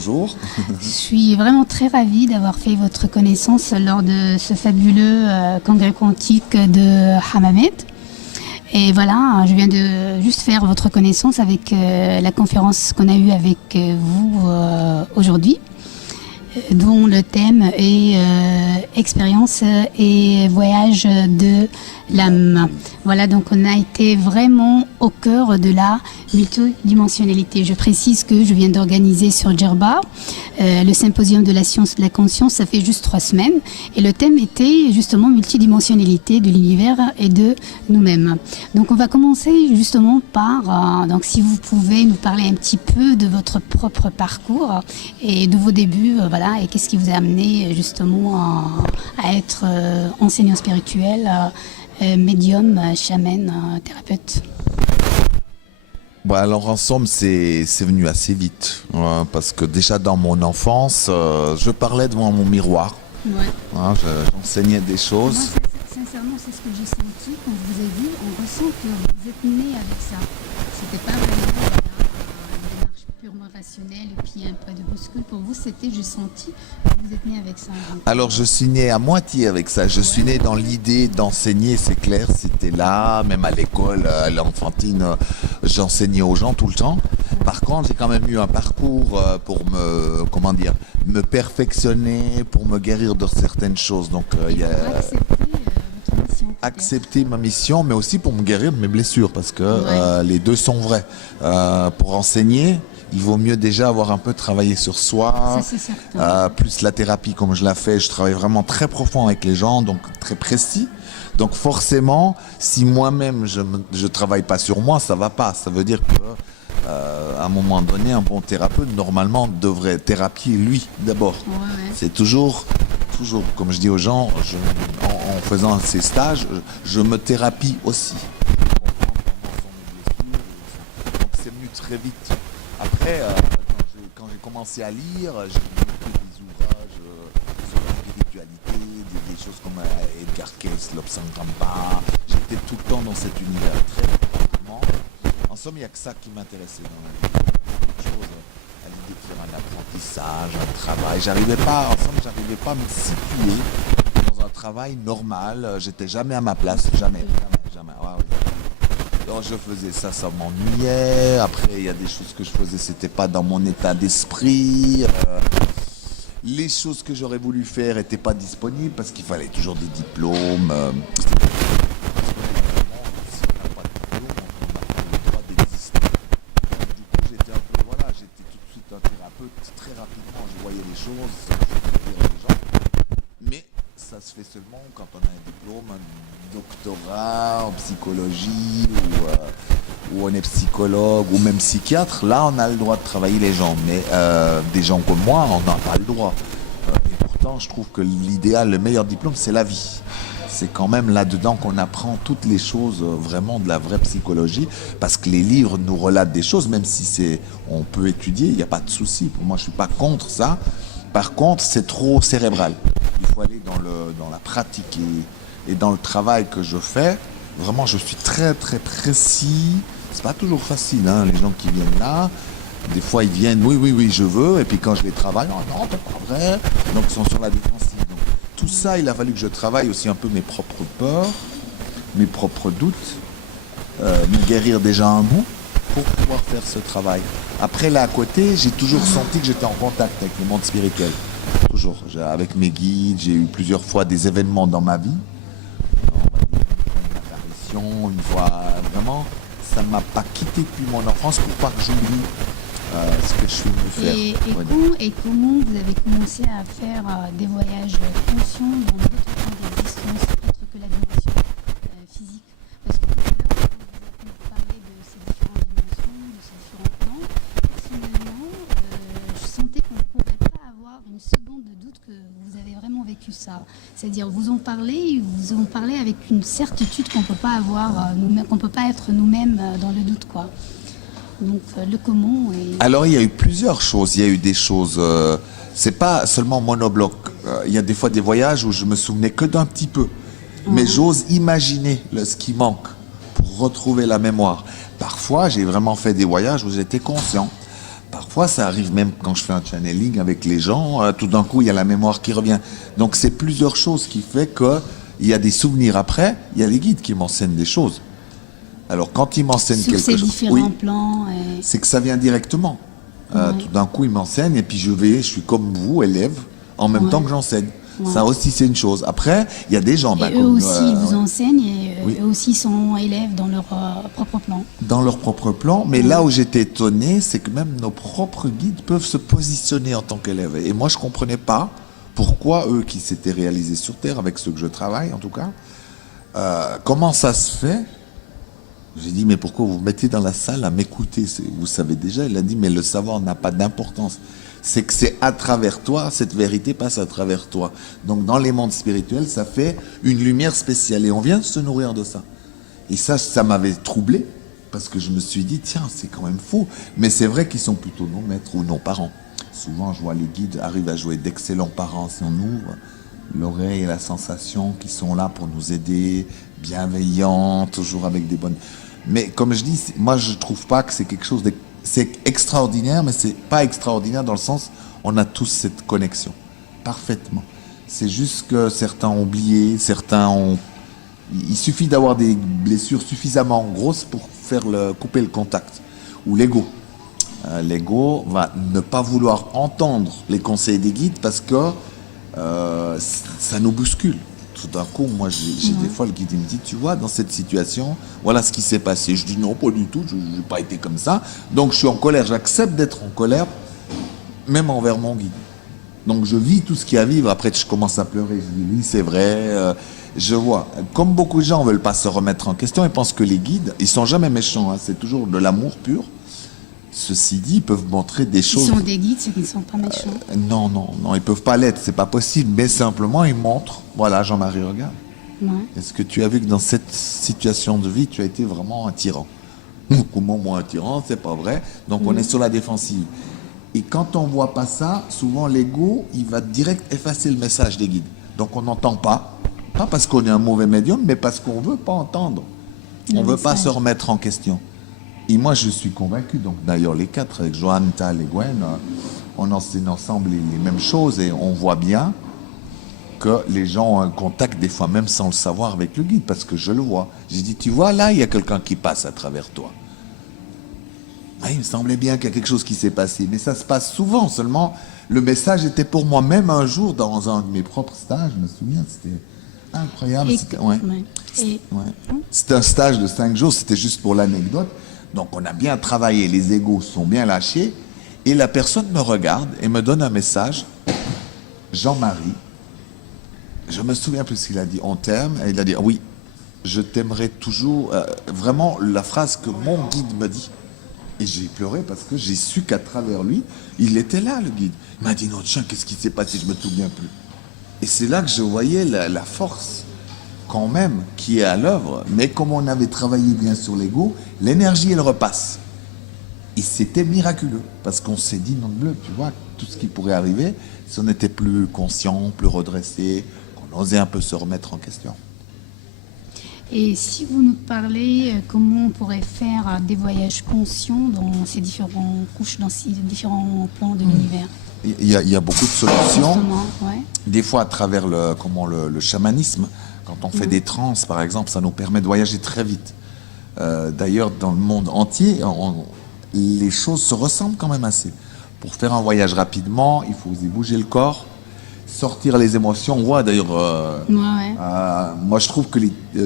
bonjour. Je suis vraiment très ravie d'avoir fait votre connaissance lors de ce fabuleux congrès quantique de Hammamet. Et voilà, je viens de juste faire votre connaissance avec la conférence qu'on a eue avec vous aujourd'hui, dont le thème est expérience et voyage de l'âme. Voilà, donc on a été vraiment au cœur de la multidimensionnalité. Je précise que je viens d'organiser sur Djerba le symposium de la science de la conscience, ça fait juste 3 semaines. Et le thème était justement multidimensionnalité de l'univers et de nous-mêmes. Donc on va commencer justement par, donc si vous pouvez nous parler un petit peu de votre propre parcours et de vos débuts, voilà, et qu'est-ce qui vous a amené justement à être enseignant spirituel, médium, chaman, thérapeute. Bon, alors en somme, c'est venu assez vite, parce que déjà dans mon enfance, je parlais devant mon miroir, j'enseignais des choses. Moi, sincèrement, c'est ce que j'ai senti quand je vous ai vu. On ressent que vous êtes né avec ça. C'était pas vraiment une démarche purement rationnelle et puis un peu de bouscule. Pour vous, c'était, j'ai senti que vous êtes né avec ça. Donc, Alors je suis né à moitié avec ça. Je suis né dans l'idée d'enseigner, c'est clair, c'était là, même à l'école, à l'enfantine, j'enseignais aux gens tout le temps. Par contre, j'ai quand même eu un parcours pour me perfectionner, pour me guérir de certaines choses. Donc il y a accepter ma mission, mais aussi pour me guérir de mes blessures, parce que les deux sont vrais. Pour enseigner, il vaut mieux déjà avoir un peu travaillé sur soi, plus la thérapie comme je l'ai fait, je travaille vraiment très profond avec les gens, donc très précis. Donc forcément, si moi-même je travaille pas sur moi, ça va pas. Ça veut dire que à un moment donné, un bon thérapeute normalement devrait thérapier lui d'abord. C'est toujours, comme je dis aux gens, en faisant ces stages, je me thérapie aussi. Donc c'est venu très vite. Après, quand j'ai commencé à lire, j'ai lu des ouvrages sur la spiritualité, des choses comme Edgar Cayce, Lobsang Rampa. J'étais tout le temps dans cet univers très rapidement. En somme, il n'y a que ça qui m'intéressait dans la vie. Quelque chose, à l'idée de faire un apprentissage, un travail. J'arrivais pas à me situer dans un travail normal. J'étais jamais à ma place, jamais. Alors je faisais ça, ça m'ennuyait. Après, il y a des choses que je faisais, c'était pas dans mon état d'esprit. Les choses que j'aurais voulu faire n'étaient pas disponibles parce qu'il fallait toujours des diplômes. J'étais tout de suite un thérapeute. Très rapidement, je voyais les choses, je voyais les gens. Mais ça se fait seulement quand on a un diplôme, un doctorat en psychologie ou on est psychologue ou même psychiatre. Là, on a le droit de travailler les gens. Mais des gens comme moi, on n'a pas le droit. Et pourtant, je trouve que l'idéal, le meilleur diplôme, c'est la vie. C'est quand même là-dedans qu'on apprend toutes les choses vraiment de la vraie psychologie, parce que les livres nous relatent des choses, même si on peut étudier, il n'y a pas de souci. Pour moi, je ne suis pas contre ça. Par contre, c'est trop cérébral. Il faut aller dans la pratique et dans le travail que je fais. Vraiment, je suis très très précis. C'est pas toujours facile, hein, les gens qui viennent là. Des fois, ils viennent, oui, je veux. Et puis quand je les travaille, non, c'est pas vrai. Donc, ils sont sur la défensive. Donc, tout ça, il a fallu que je travaille aussi un peu mes propres peurs, mes propres doutes, me guérir déjà un bout pour pouvoir faire ce travail. Après, là, à côté, j'ai toujours senti que j'étais en contact avec le monde spirituel. Toujours. Avec mes guides, j'ai eu plusieurs fois des événements dans ma vie. Une apparition, une fois, vraiment, ça ne m'a pas quitté depuis mon enfance pour pas que j'oublie ce que je suis venu faire. Et comment vous avez commencé à faire des voyages conscients dans d'autres plans d'existence autres que la dimension physique? Parce que tout à l'heure, quand vous parlez de ces différentes dimensions, de ces différents plans, personnellement, je sentais qu'on ne pourrait pas avoir une seconde de doute que vous avez vraiment vécu ça. C'est-à-dire, vous en parlez avec une certitude qu'on ne peut pas avoir, qu'on ne peut pas être nous-mêmes dans le doute, quoi. Donc le comment Alors il y a eu plusieurs choses. Il y a eu des choses. C'est pas seulement monobloc. Il y a des fois des voyages où je me souvenais que d'un petit peu. Mais j'ose imaginer ce qui manque pour retrouver la mémoire. Parfois, j'ai vraiment fait des voyages où j'étais conscient. parfois, ça arrive même quand je fais un channeling avec les gens, tout d'un coup, il y a la mémoire qui revient. Donc, c'est plusieurs choses qui fait que il y a des souvenirs après, il y a les guides qui m'enseignent des choses. Alors, quand ils m'enseignent Sur quelque ces chose, différents plans. c'est que ça vient directement. Tout d'un coup, ils m'enseignent et puis je suis comme vous, élève, en même temps que j'enseigne. Ça aussi, c'est une chose. Après, il y a des gens... Et eux aussi, ils vous enseignent et eux aussi sont élèves dans leur propre plan. Dans leur propre plan. Mais là où j'étais étonné, c'est que même nos propres guides peuvent se positionner en tant qu'élèves. Et moi, je ne comprenais pas pourquoi eux qui s'étaient réalisés sur Terre, avec ceux que je travaille en tout cas, comment ça se fait. J'ai dit, mais pourquoi vous vous mettez dans la salle à m'écouter? Vous savez déjà. Il a dit, mais le savoir n'a pas d'importance. C'est que c'est à travers toi, cette vérité passe à travers toi. Donc dans les mondes spirituels, ça fait une lumière spéciale. Et on vient de se nourrir de ça. Et ça m'avait troublé, parce que je me suis dit, tiens, c'est quand même faux. Mais c'est vrai qu'ils sont plutôt nos maîtres ou nos parents. Souvent, je vois les guides arrivent à jouer d'excellents parents si on ouvre l'oreille et la sensation qui sont là pour nous aider, bienveillants, toujours avec des bonnes... Mais comme je dis, moi je trouve pas que c'est quelque chose de... C'est extraordinaire, mais c'est pas extraordinaire dans le sens, on a tous cette connexion, parfaitement. C'est juste que certains ont oublié, certains ont... Il suffit d'avoir des blessures suffisamment grosses pour couper le contact. Ou l'ego. L'ego va ne pas vouloir entendre les conseils des guides parce que ça nous bouscule. Tout d'un coup, moi, j'ai des fois le guide il me dit, tu vois, dans cette situation, voilà ce qui s'est passé. Je dis non, pas du tout, je n'ai pas été comme ça. Donc je suis en colère, j'accepte d'être en colère, même envers mon guide. Donc je vis tout ce qu'il y a à vivre. Après, je commence à pleurer. Je dis oui, c'est vrai. Je vois. Comme beaucoup de gens ne veulent pas se remettre en question, ils pensent que les guides, ils sont jamais méchants. Hein, c'est toujours de l'amour pur. Ceci dit, ils peuvent montrer des choses... Ils sont des guides, ceux qui ne sont pas méchants. Non, ils ne peuvent pas l'être, c'est pas possible. Mais simplement, ils montrent. Voilà, Jean-Marie, regarde. Ouais. Est-ce que tu as vu que dans cette situation de vie, tu as été vraiment un tyran? Comment moi un tyran? C'est pas vrai. Donc on est sur la défensive. Et quand on voit pas ça, souvent l'ego, il va direct effacer le message des guides. Donc on n'entend pas. Pas parce qu'on est un mauvais médium, mais parce qu'on veut pas entendre. On veut pas se remettre en question. Et moi, je suis convaincu, donc d'ailleurs les quatre, avec Joanne, Tal et Gwen, on enseigne ensemble les mêmes choses et on voit bien que les gens ont un contact des fois même sans le savoir avec le guide, parce que je le vois. J'ai dit, tu vois, là, il y a quelqu'un qui passe à travers toi. Ah, il me semblait bien qu'il y a quelque chose qui s'est passé, mais ça se passe souvent, seulement le message était pour moi, même un jour dans un de mes propres stages, je me souviens, c'était incroyable. C'était un stage de 5 jours, c'était juste pour l'anecdote. Donc on a bien travaillé, les égos sont bien lâchés, et la personne me regarde et me donne un message. Jean-Marie, je me souviens plus ce qu'il a dit, on t'aime, et il a dit oui, je t'aimerai toujours, vraiment la phrase que mon guide me dit. Et j'ai pleuré parce que j'ai su qu'à travers lui, il était là le guide. Il m'a dit non tiens, qu'est-ce qui s'est passé, je me souviens plus. Et c'est là que je voyais la force quand même qui est à l'œuvre, mais comme on avait travaillé bien sur l'ego, l'énergie elle repasse. Et c'était miraculeux, parce qu'on s'est dit non bleu, tu vois, tout ce qui pourrait arriver, si on était plus conscient, plus redressé, qu'on osait un peu se remettre en question. Et si vous nous parlez comment on pourrait faire des voyages conscients dans ces différentes couches, dans ces différents plans de l'univers? Il y a beaucoup de solutions. Ouais. Des fois à travers le chamanisme, quand on fait des trans par exemple, ça nous permet de voyager très vite. D'ailleurs dans le monde entier, les choses se ressemblent quand même assez. Pour faire un voyage rapidement, il faut oser bouger le corps, sortir les émotions. On voit d'ailleurs, moi je trouve que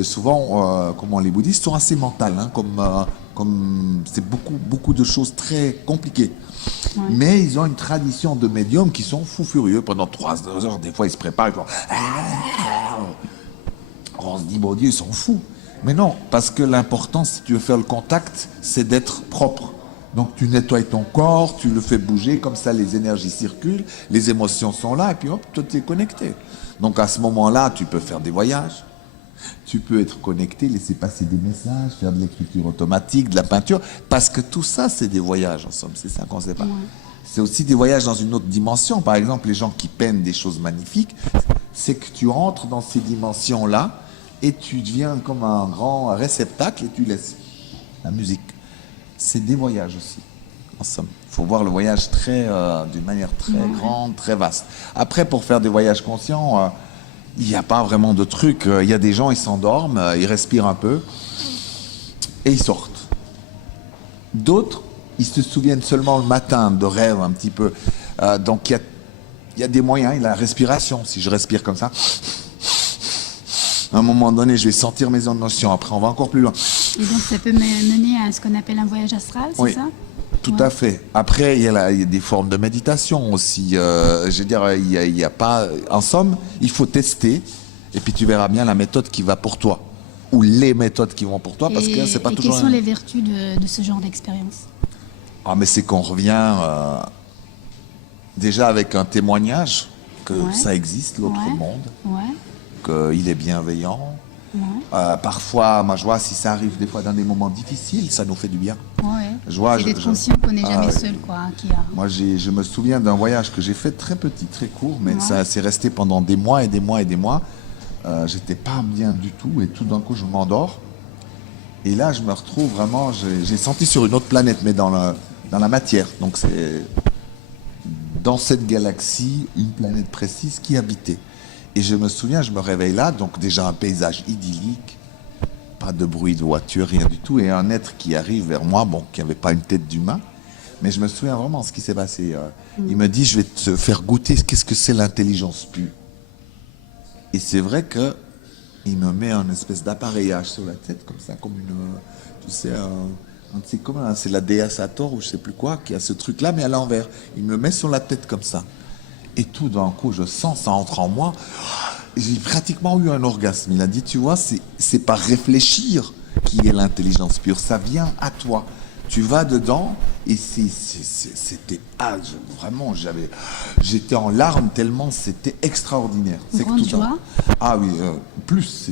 souvent, les bouddhistes sont assez mentales, hein, comme c'est beaucoup de choses très compliquées. Ouais. Mais ils ont une tradition de médiums qui sont fous furieux. Pendant 3 heures, des fois ils se préparent, ils font... On se dit, bon Dieu, ils sont fous. Mais non, parce que l'important, si tu veux faire le contact, c'est d'être propre. Donc tu nettoies ton corps, tu le fais bouger, comme ça les énergies circulent, les émotions sont là, et puis hop, toi tu es connecté. Donc à ce moment-là, tu peux faire des voyages, tu peux être connecté, laisser passer des messages, faire de l'écriture automatique, de la peinture, parce que tout ça, c'est des voyages en somme, c'est ça qu'on ne sait pas. Ouais. C'est aussi des voyages dans une autre dimension. Par exemple, les gens qui peignent des choses magnifiques, c'est que tu entres dans ces dimensions-là, et tu deviens comme un grand réceptacle et tu laisses la musique. C'est des voyages aussi. en somme. Il faut voir le voyage d'une manière très grande, très vaste. Après, pour faire des voyages conscients, il n'y a pas vraiment de truc. Il y a des gens, ils s'endorment, ils respirent un peu et ils sortent. D'autres, ils se souviennent seulement le matin de rêves un petit peu. Donc il y a des moyens, il y a la respiration. Si je respire comme ça, à un moment donné, je vais sentir mes émotions. Après, on va encore plus loin. Et donc ça peut mener à ce qu'on appelle un voyage astral, c'est ça? Tout à fait. Après, il y a des formes de méditation aussi. Je veux dire, il y a pas. En somme, il faut tester, et puis tu verras bien la méthode qui va pour toi, ou les méthodes qui vont pour toi, parce que c'est pas toujours. Quelles sont les vertus de ce genre d'expérience? Ah, mais c'est qu'on revient déjà avec un témoignage que ça existe, l'autre monde, qu'il est bienveillant. Parfois, moi je vois, si ça arrive des fois dans des moments difficiles, ça nous fait du bien. C'est d'être conscient qu'on n'est jamais seul, quoi. Moi, je me souviens d'un voyage que j'ai fait très petit, très court, mais ça s'est resté pendant des mois et des mois et des mois. J'étais pas bien du tout, et tout d'un coup, je m'endors. Et là, je me retrouve vraiment, j'ai senti sur une autre planète, mais dans la matière. Donc, c'est dans cette galaxie, une planète précise qui habitait. Et je me souviens, je me réveille là, donc déjà un paysage idyllique, pas de bruit de voiture, rien du tout, et un être qui arrive vers moi, bon, qui n'avait pas une tête d'humain, mais je me souviens vraiment ce qui s'est passé. Il me dit, je vais te faire goûter qu'est-ce que c'est l'intelligence pure. Et c'est vrai que il me met un espèce d'appareillage sur la tête, comme ça, comme une, tu sais, c'est la déesse Hathor ou je sais plus quoi, qui a ce truc-là, mais à l'envers. Il me le met sur la tête comme ça. Et tout d'un coup, je sens ça entre en moi. J'ai pratiquement eu un orgasme. Il a dit, tu vois, c'est par réfléchir qui est l'intelligence pure. Ça vient à toi. Tu vas dedans et c'était vraiment, j'étais en larmes tellement c'était extraordinaire. C'est grande joie. Ah oui, plus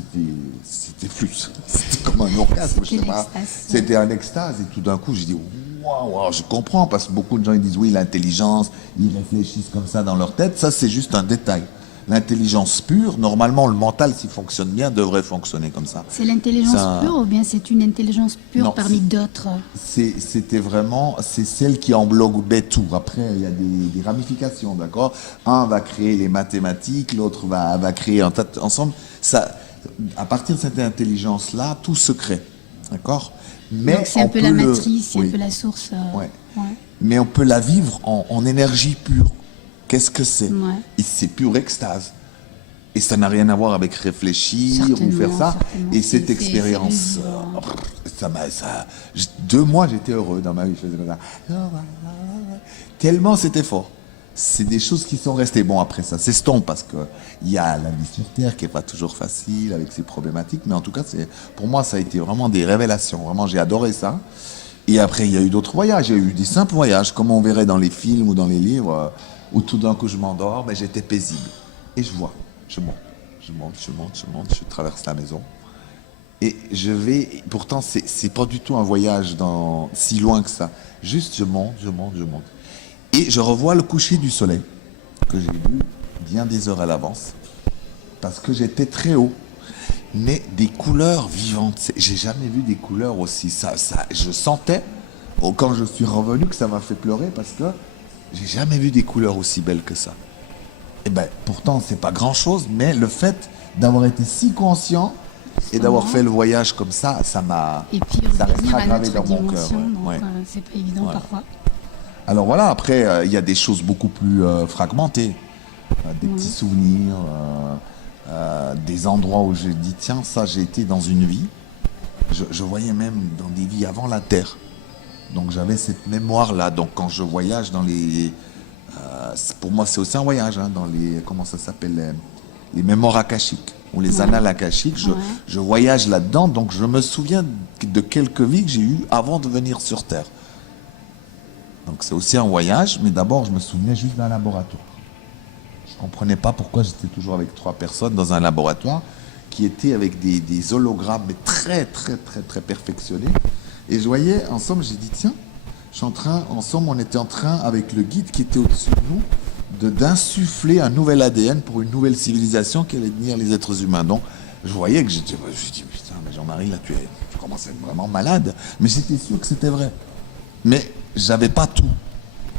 c'était plus. C'était comme un orgasme, je sais pas. C'était un extase et tout d'un coup, j'ai dit waouh, je comprends parce que beaucoup de gens ils disent oui, l'intelligence, ils réfléchissent comme ça dans leur tête. Ça, c'est juste un détail. L'intelligence pure, normalement, le mental, s'il fonctionne bien, devrait fonctionner comme ça. C'est l'intelligence pure ou bien c'est une intelligence pure parmi d'autres? C'était vraiment, c'est celle qui englobait tout. Après, il y a des ramifications, d'accord? Un va créer les mathématiques, l'autre va créer un tas ensemble. Ça, à partir de cette intelligence-là, tout se crée, d'accord? Mais donc c'est un peu la matrice, c'est un peu la source. Mais on peut la vivre en énergie pure. Qu'est-ce que c'est? Et c'est pure extase. Et ça n'a rien à voir avec réfléchir ou faire ça. Et cette expérience, 2 mois, j'étais heureux dans ma vie. Je faisais comme ça. Tellement c'était fort. C'est des choses qui sont restées. Bon, après, ça s'estompe parce qu'il y a la vie sur Terre qui n'est pas toujours facile avec ses problématiques. Mais en tout cas, pour moi, ça a été vraiment des révélations. Vraiment, j'ai adoré ça. Et après, il y a eu d'autres voyages. Il y a eu des simples voyages, comme on verrait dans les films ou dans les livres, où tout d'un coup, je m'endors, mais j'étais paisible. Et je vois, je monte, je traverse la maison. Et je vais... Pourtant, c'est pas du tout un voyage si loin que ça. Juste, je monte. Et je revois le coucher du soleil, que j'ai vu bien des heures à l'avance, parce que j'étais très haut. Mais des couleurs vivantes. J'ai jamais vu des couleurs aussi. Je sentais, quand je suis revenu, que ça m'a fait pleurer, parce que j'ai jamais vu des couleurs aussi belles que ça. Et ben, pourtant, c'est pas grand-chose, mais le fait d'avoir été si conscient et d'avoir fait le voyage comme ça m'a... Et puis, ça restera gravé dans mon cœur. C'est pas évident parfois. Alors voilà, après, il y a des choses beaucoup plus fragmentées. Des petits souvenirs, des endroits où j'ai dit, tiens, ça, j'ai été dans une vie. Je voyais même dans des vies avant la Terre. Donc j'avais cette mémoire-là. Donc quand je voyage dans les... pour moi, c'est aussi un voyage, hein, dans les... Comment ça s'appelle, les mémoires akashiques, ou les annales akashiques. Je voyage là-dedans, donc je me souviens de quelques vies que j'ai eues avant de venir sur Terre. Donc c'est aussi un voyage, mais d'abord, je me souvenais juste d'un laboratoire. Je ne comprenais pas pourquoi j'étais toujours avec 3 personnes dans un laboratoire qui étaient avec des hologrammes, mais très, très, très, très perfectionnés. Et je voyais, en somme, j'ai dit, tiens, on était en train, avec le guide qui était au-dessus de nous, d'insuffler un nouvel ADN pour une nouvelle civilisation qui allait devenir les êtres humains. Donc, je voyais que je dis, putain, mais Jean-Marie, là, tu commences à être vraiment malade. Mais j'étais sûr que c'était vrai. Mais j'avais pas tout.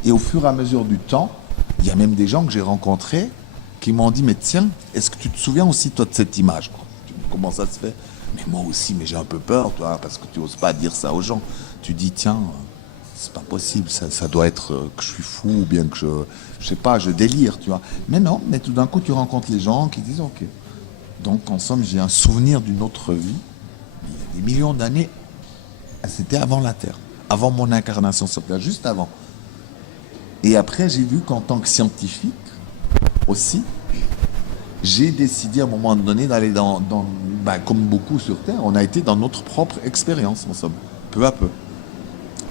Et au fur et à mesure du temps, il y a même des gens que j'ai rencontrés qui m'ont dit, mais tiens, est-ce que tu te souviens aussi, toi, de cette image, quoi? Comment ça se fait? Mais moi aussi, mais j'ai un peu peur, toi, parce que tu n'oses pas dire ça aux gens. Tu dis, tiens, c'est pas possible, ça doit être que je suis fou, ou bien que je sais pas, je délire, tu vois. Mais non, mais tout d'un coup, tu rencontres les gens qui disent, ok. Donc, en somme, j'ai un souvenir d'une autre vie, il y a des millions d'années, c'était avant la Terre, avant mon incarnation sur Terre, juste avant. Et après, j'ai vu qu'en tant que scientifique, aussi, j'ai décidé à un moment donné d'aller comme beaucoup sur Terre, on a été dans notre propre expérience, en somme, peu à peu.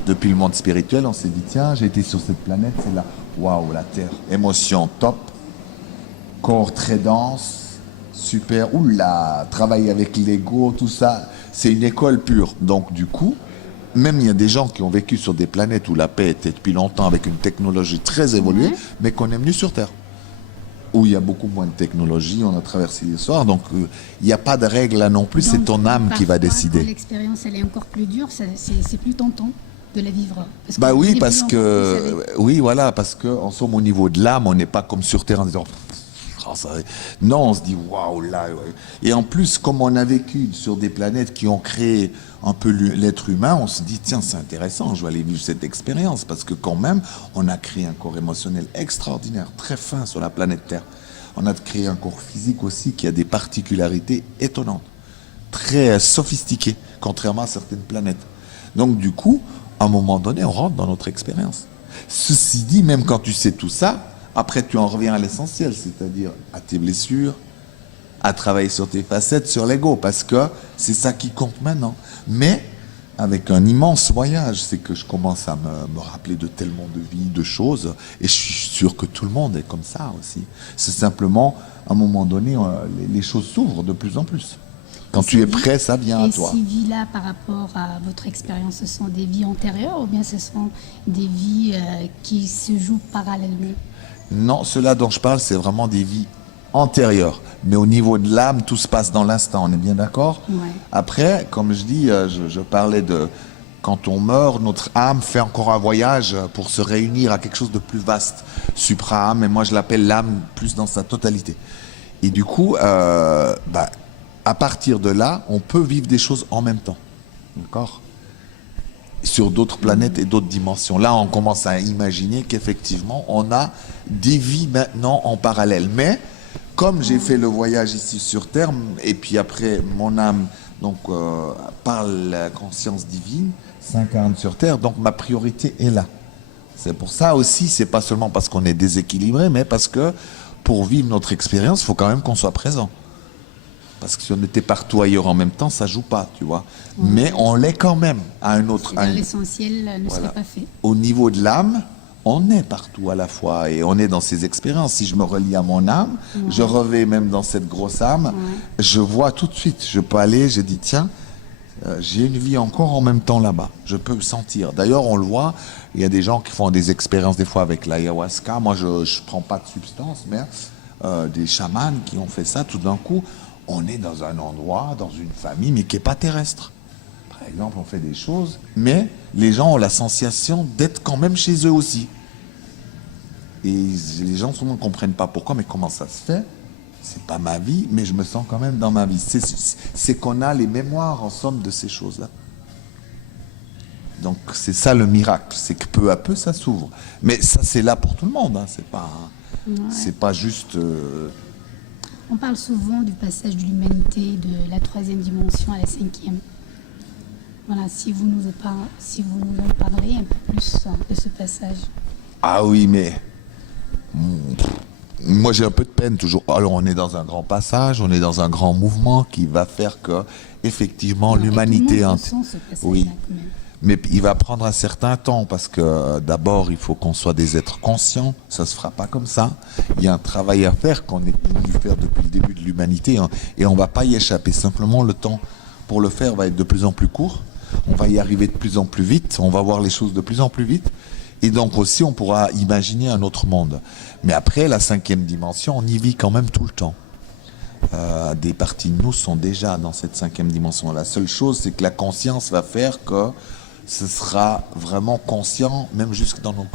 Depuis le monde spirituel, on s'est dit, tiens, j'ai été sur cette planète, c'est là, waouh, la Terre, émotion top, corps très dense, super, oula, travail avec l'ego, tout ça, c'est une école pure. Donc du coup, même il y a des gens qui ont vécu sur des planètes où la paix était depuis longtemps avec une technologie très évoluée, mais qu'on est venu sur Terre, où il y a beaucoup moins de technologie, on a traversé l'histoire, donc il n'y a pas de règle là non plus, Donc, c'est ton âme qui va décider. Quand l'expérience elle est encore plus dure, c'est plus tentant de la vivre. Parce Bah oui, que parce que oui, voilà, parce que en somme au niveau de l'âme, on n'est pas comme sur Terre en disant non, on se dit waouh là. Ouais. Et en plus, comme on a vécu sur des planètes qui ont créé un peu l'être humain, on se dit tiens, c'est intéressant, je vais aller vivre cette expérience parce que quand même, on a créé un corps émotionnel extraordinaire, très fin sur la planète Terre. On a créé un corps physique aussi qui a des particularités étonnantes, très sophistiquées, contrairement à certaines planètes. Donc du coup, à un moment donné, on rentre dans notre expérience. Ceci dit, même quand tu sais tout ça, après tu en reviens à l'essentiel, c'est-à-dire à tes blessures, à travailler sur tes facettes, sur l'ego, parce que c'est ça qui compte maintenant. Mais avec un immense voyage, c'est que je commence à me rappeler de tellement de vies, de choses, et je suis sûr que tout le monde est comme ça aussi. C'est simplement, à un moment donné, les choses s'ouvrent de plus en plus. Quand tu es prêt, ça vient à toi. Et ces vies-là, par rapport à votre expérience, ce sont des vies antérieures ou bien ce sont des vies qui se jouent parallèlement? Non, cela dont je parle, c'est vraiment des vies antérieures. Mais au niveau de l'âme, tout se passe dans l'instant, on est bien d'accord? Ouais. Après, comme je dis, je parlais de... Quand on meurt, notre âme fait encore un voyage pour se réunir à quelque chose de plus vaste. Supra-âme, et moi je l'appelle l'âme plus dans sa totalité. Et du coup, à partir de là, on peut vivre des choses en même temps. D'accord? Sur d'autres planètes et d'autres dimensions. Là, on commence à imaginer qu'effectivement, on a des vies maintenant en parallèle. Mais, comme j'ai fait le voyage ici sur Terre, et puis après, mon âme, donc, par la conscience divine, s'incarne sur Terre, donc ma priorité est là. C'est pour ça aussi, c'est pas seulement parce qu'on est déséquilibré, mais parce que pour vivre notre expérience, il faut quand même qu'on soit présent. Parce que si on était partout ailleurs en même temps, ça joue pas, tu vois. Mais on l'est quand même à un autre... L'essentiel ne serait pas fait. Au niveau de l'âme, on est partout à la fois et on est dans ces expériences. Si je me relie à mon âme, je revais même dans cette grosse âme, je vois tout de suite. Je peux aller, je dis tiens, j'ai une vie encore en même temps là-bas. Je peux le sentir. D'ailleurs, on le voit, il y a des gens qui font des expériences des fois avec l'ayahuasca. Moi, je ne prends pas de substance, mais des chamans qui ont fait ça tout d'un coup. On est dans un endroit, dans une famille, mais qui n'est pas terrestre. Par exemple, on fait des choses, mais les gens ont la sensation d'être quand même chez eux aussi. Et les gens souvent ne comprennent pas pourquoi, mais comment ça se fait? C'est pas ma vie, mais je me sens quand même dans ma vie. C'est qu'on a les mémoires, en somme, de ces choses-là. Donc c'est ça le miracle, c'est que peu à peu ça s'ouvre. Mais ça c'est là pour tout le monde, hein. C'est pas juste... On parle souvent du passage de l'humanité de la 3e dimension à la 5e. Voilà, si vous nous en parlez un peu plus de ce passage. Ah oui, mais moi j'ai un peu de peine toujours. Alors on est dans un grand passage, on est dans un grand mouvement qui va faire que effectivement l'humanité... Tout le monde ressent ce passage-là, oui. quand même. Mais il va prendre un certain temps parce que d'abord il faut qu'on soit des êtres conscients, ça se fera pas comme ça. Il y a un travail à faire qu'on est dû faire depuis le début de l'humanité et on va pas y échapper. Simplement le temps pour le faire va être de plus en plus court, on va y arriver de plus en plus vite, on va voir les choses de plus en plus vite et donc aussi on pourra imaginer un autre monde. Mais après la 5e dimension, on y vit quand même tout le temps. Des parties de nous sont déjà dans cette 5e dimension. La seule chose c'est que la conscience va faire que ce sera vraiment conscient, même jusque dans nos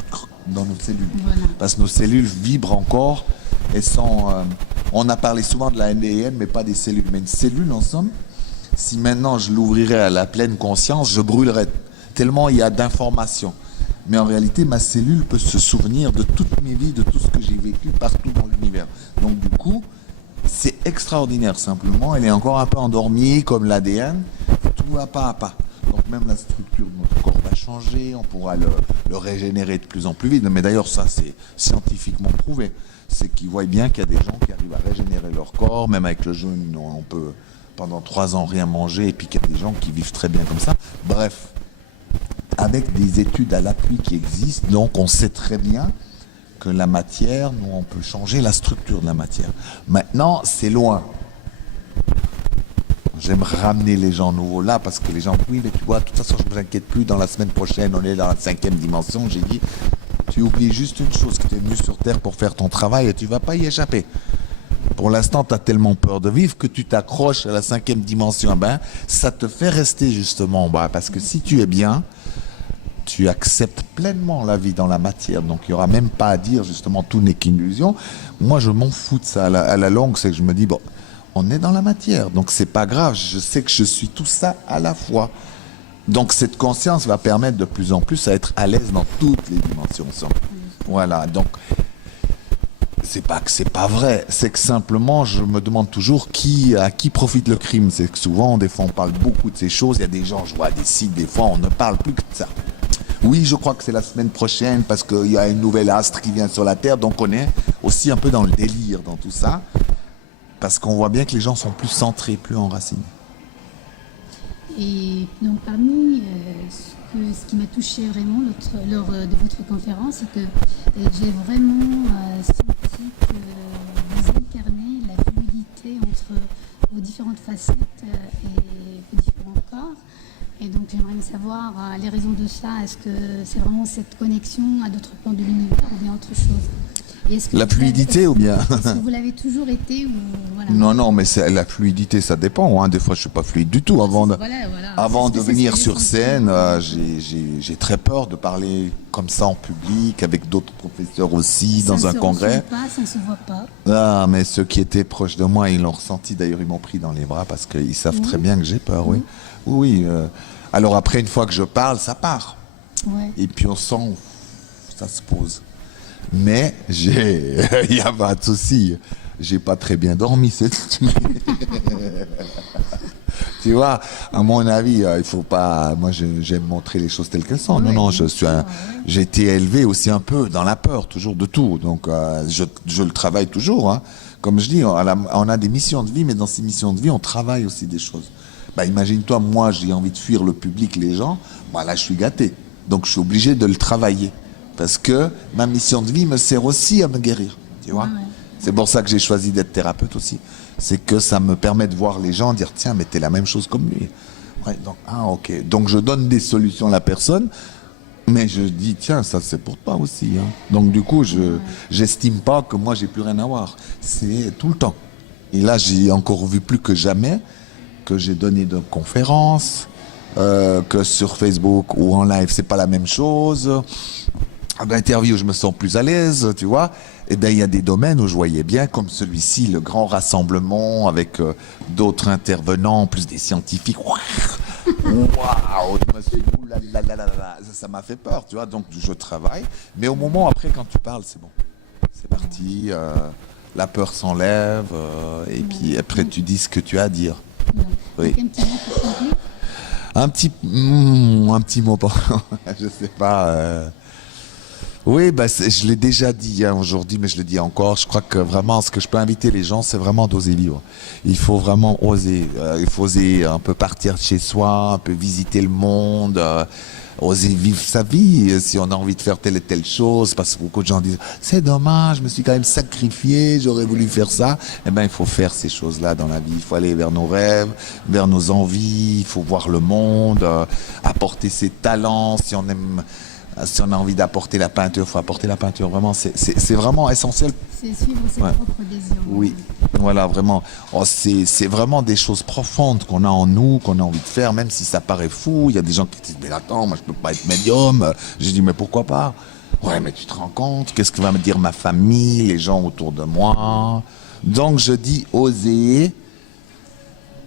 cellules. Voilà. Parce que nos cellules vibrent encore et sont... on a parlé souvent de la ADN, mais pas des cellules. Mais une cellule, en somme, si maintenant je l'ouvrirais à la pleine conscience, je brûlerais tellement il y a d'informations. Mais en réalité, ma cellule peut se souvenir de toutes mes vies, de tout ce que j'ai vécu partout dans l'univers. Donc du coup, c'est extraordinaire simplement. Elle est encore un peu endormie, comme l'ADN. Tout va pas à pas. Donc même la structure de notre corps va changer. On pourra le régénérer de plus en plus vite. Mais d'ailleurs, ça, c'est scientifiquement prouvé. C'est qu'ils voient bien qu'il y a des gens qui arrivent à régénérer leur corps. Même avec le jeûne, on peut pendant 3 ans rien manger. Et puis qu'il y a des gens qui vivent très bien comme ça. Bref. Avec des études à l'appui qui existent, donc on sait très bien que la matière, nous on peut changer la structure de la matière. Maintenant, c'est loin. J'aime ramener les gens nouveaux là parce que les gens, oui mais tu vois, de toute façon je ne m'inquiète plus, dans la semaine prochaine on est dans la 5e dimension, j'ai dit, tu oublies juste une chose, que tu es venu sur Terre pour faire ton travail et tu ne vas pas y échapper. Pour l'instant, tu as tellement peur de vivre que tu t'accroches à la 5e dimension. Ben, ça te fait rester justement en bas parce que si tu es bien, tu acceptes pleinement la vie dans la matière. Donc, il n'y aura même pas à dire, justement, tout n'est qu'illusion. Moi, je m'en fous de ça. À la longue, c'est que je me dis, bon, on est dans la matière. Donc, c'est pas grave. Je sais que je suis tout ça à la fois. Donc, cette conscience va permettre de plus en plus à être à l'aise dans toutes les dimensions. Voilà. Donc, c'est pas que c'est pas vrai. C'est que simplement, je me demande toujours à qui profite le crime. C'est que souvent, des fois, on parle beaucoup de ces choses. Il y a des gens, je vois des sites, des fois, on ne parle plus que de ça. Oui, je crois que c'est la semaine prochaine parce qu'il y a une nouvelle astre qui vient sur la Terre. Donc on est aussi un peu dans le délire dans tout ça. Parce qu'on voit bien que les gens sont plus centrés, plus enracinés. Et donc parmi ce qui m'a touché vraiment lors de votre conférence, c'est que j'ai vraiment senti que vous incarnez la fluidité entre vos différentes facettes et vos différents corps. Et donc j'aimerais savoir les raisons de ça. Est-ce que c'est vraiment cette connexion à d'autres plans de l'univers ou bien autre chose? La fluidité ou bien est-ce que vous l'avez toujours été ou voilà. Non, mais la fluidité, ça dépend. Hein. Des fois, je suis pas fluide du tout. Avant de venir sur scène, j'ai très peur de parler comme ça en public, avec d'autres professeurs aussi, dans un congrès. Ça ne se voit pas. Ah, mais ceux qui étaient proches de moi, ils l'ont ressenti. D'ailleurs, ils m'ont pris dans les bras parce qu'ils savent très bien que j'ai peur. Oui. Oui. Alors après, une fois que je parle, ça part. Ouais. Et puis on sent, ça se pose. Mais il n'y a pas de souci. J'ai pas très bien dormi cette nuit. Tu vois, à mon avis, il faut pas. Moi, j'aime montrer les choses telles qu'elles sont. Non, j'ai été élevé aussi un peu dans la peur, toujours de tout. Donc, je le travaille toujours. Hein. Comme je dis, on a des missions de vie, mais dans ces missions de vie, on travaille aussi des choses. Bah, imagine-toi, moi, j'ai envie de fuir le public, les gens. Moi, là, je suis gâté. Donc, je suis obligé de le travailler. Parce que ma mission de vie me sert aussi à me guérir. Tu vois ? C'est pour ça que j'ai choisi d'être thérapeute aussi. C'est que ça me permet de voir les gens, dire tiens, mais t'es la même chose comme lui. Ouais, donc, ok. Donc, je donne des solutions à la personne, mais je dis tiens, ça c'est pour toi aussi. Hein. Donc, du coup, j'estime pas que moi, j'ai plus rien à voir. C'est tout le temps. Et là, j'ai encore vu plus que jamais que j'ai donné de conférences, que sur Facebook ou en live, c'est pas la même chose. À l'interview, je me sens plus à l'aise, tu vois. Et bien, il y a des domaines où je voyais bien, comme celui-ci, le grand rassemblement avec d'autres intervenants, plus des scientifiques. Waouh, je me suis dit, ça m'a fait peur, tu vois. Donc, je travaille. Mais au moment après, quand tu parles, c'est bon. C'est parti. La peur s'enlève. Et puis après, tu dis ce que tu as à dire. Oui. Un petit mot, je sais pas. Oui, je l'ai déjà dit aujourd'hui, mais je le dis encore. Je crois que vraiment, ce que je peux inviter les gens, c'est vraiment d'oser vivre. Il faut vraiment oser. Il faut oser un peu partir de chez soi, un peu visiter le monde, oser vivre sa vie. Si on a envie de faire telle et telle chose, parce que beaucoup de gens disent « c'est dommage, je me suis quand même sacrifié, j'aurais voulu faire ça ». Eh bien, il faut faire ces choses-là dans la vie. Il faut aller vers nos rêves, vers nos envies. Il faut voir le monde, apporter ses talents. Si on aime Si on a envie d'apporter la peinture, il faut apporter la peinture. Vraiment, c'est vraiment essentiel. C'est suivre ses Ouais. propres désirs. Oui, voilà, vraiment. Oh, c'est vraiment des choses profondes qu'on a en nous, qu'on a envie de faire, même si ça paraît fou. Il y a des gens qui disent, mais attends, moi je peux pas être médium. J'ai dit, mais pourquoi pas? Ouais, mais tu te rends compte, qu'est-ce que va me dire ma famille, les gens autour de moi? Donc je dis, osez,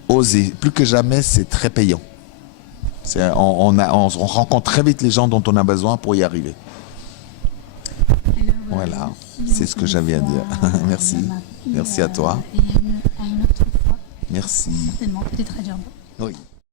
osez. Plus que jamais, c'est très payant. On rencontre très vite les gens dont on a besoin pour y arriver. Alors, Voilà, merci c'est ce que encore j'avais à une dire. fois, Merci. Madame. Merci à toi. Et à une autre fois, Merci. certainement, peut-être à Djerba. Oui.